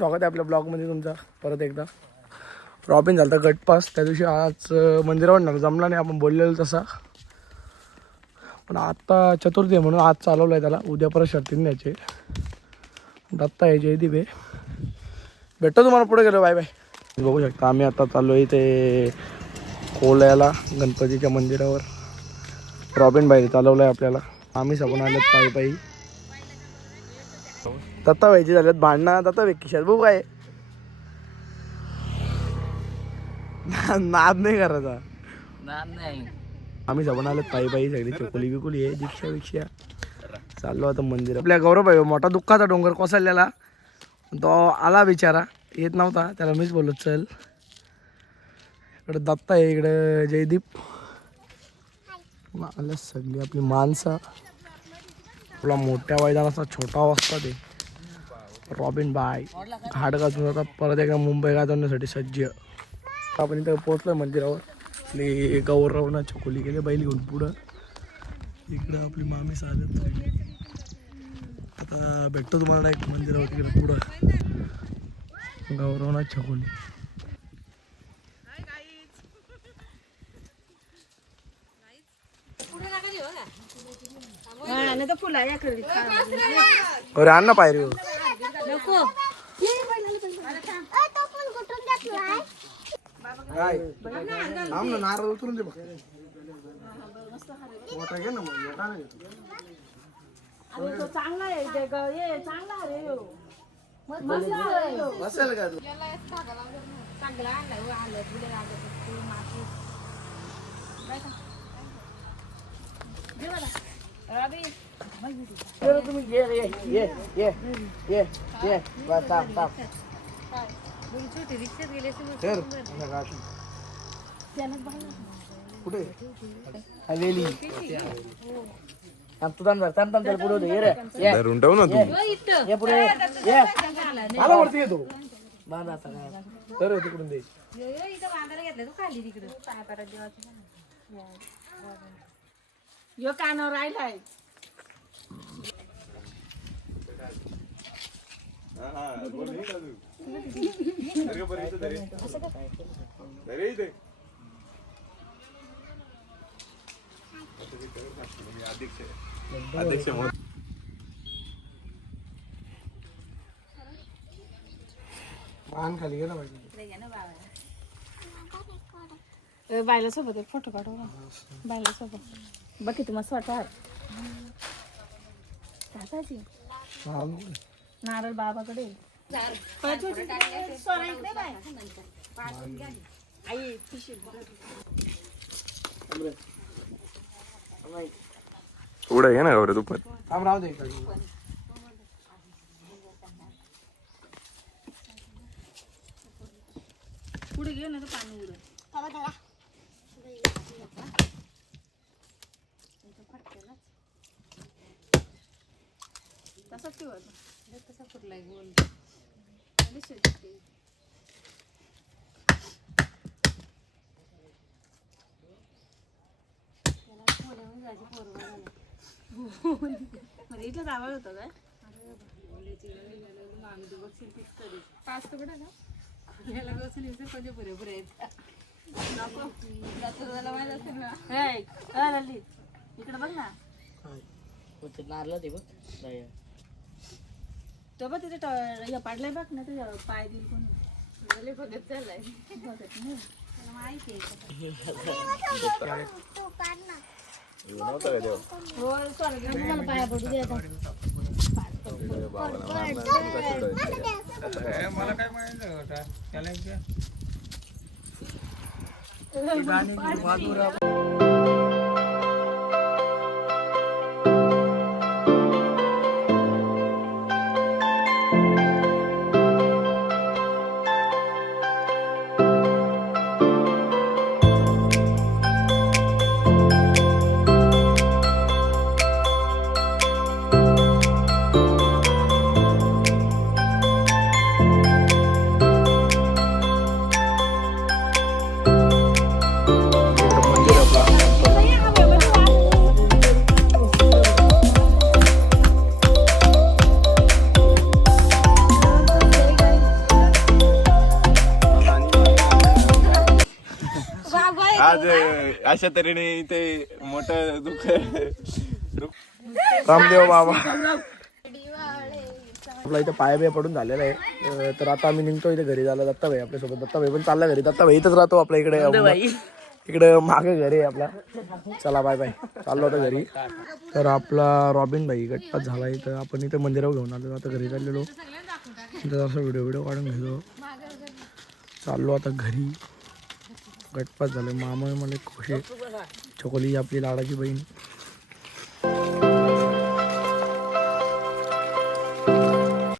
स्वागत आहे आपल्या ब्लॉगमध्ये तुमचं परत एकदा. रॉबिन झाला तर गटपास त्या दिवशी. आज मंदिरावर जमला नाही आपण बोललेलो तसा, पण आता चतुर्थी आहे म्हणून आज चालवलं आहे त्याला. उद्या परत शर्तीने न्यायचे. दत्ता आहे, जयदीप आहे. भेटतो तुम्हाला पुढे गेलो. Bye bye. बघू शकता आम्ही आता चाललो आहे ते कोल्याला गणपतीच्या मंदिरावर. रॉबिन भाई चालवलं आहे आपल्याला. आम्ही सगून आलेत पायी पायी. दत्ता व्हायची झाल्यात भांडणं. दत्ता वेकिशात बघू काय नाद नाही करायचा. नाही आम्ही सगून आलेत पायी पायी. सगळी चकोली बिकोली आहे. दीक्षा विक्षा चाललो आता मंदिर. आपल्या गौरव भाई मोठा दुःखाचा डोंगर कोसळलेला. तो आला बिचारा, येत नव्हता. त्याला मीच बोललो चल. इकडे दत्ता आहे, इकडे जयदीप. आल्या सगळी आपली माणसं. आपला मोठ्या मैदानाचा छोटा वाजता ते रॉबिन बाय हाड गाजून आता परत एकदा मुंबई गाजवण्यासाठी सज्ज. आपण इथं पोहोचलोय मंदिरावर. आपली गौरवना चकोली गेले बैल घेऊन पुढं. इकडं आपली मामी चालत. आता भेटतो तुम्हाला एक मंदिरावर तिकडे पुढं. गौरवना चकोली. अरे आण ना पायरी. नारळ उतरून दे. मोठा घे ना मग. चांगला आहे बसेल का तू. तुम्ही कुठे आलेली पुढे मला वरती येतो बांधा तर तिकडून दे. यो कानावर राहिलाय. मान खाली गेला पाहिजे. बायला सोबत एक फोटो काढू. बायला सोबत बघ किती मस्त वाटत. नारळ बाबाकडे. उडा घे ना गौरे दुपार. थांब राहू दे. पुढे घे ना पाणी उडत. तसंच ठेवायचं. तसा फुटलाय गोल. इथं आवाज होता काय. पाच तुकडा ना याला गोसून म्हणजे पुरे पुरे इकडे बघ ना. नारला ते बघ तो बघ तिथे पाडलाय बघ ना. तुझ्या पाय दिल कोणी बघत चाललाय. माहिती आहे पाया पडू दे. मला काय माहिती होता त्याला. मंदिर आपला आज अशा तऱ्हेने ते मोठं दुःख रामदेव बाबा आपला इथे पाया बिया पडून झालेला आहे. तर आता आम्ही निघतो इथे घरी झाला. दत्ताभाई आपल्यासोबत, दत्ताभाई पण चालला घरी. दत्ताभाई इथंच राहतो आपल्या इकडे, इकडे मागे घरी आहे आपला. चला बाय बाय, चाललो होता घरी. तर आपला रॉबिन भाई गटपात झाला इथं. आपण इथे मंदिरावर घेऊन आलो, आता घरी चाललेलो. इथं असं व्हिडिओ काढून घेतो. चाललो आता घरी. गटपात झालं. मामा मला खुशी, छोकली आपली लाडाची बहीण.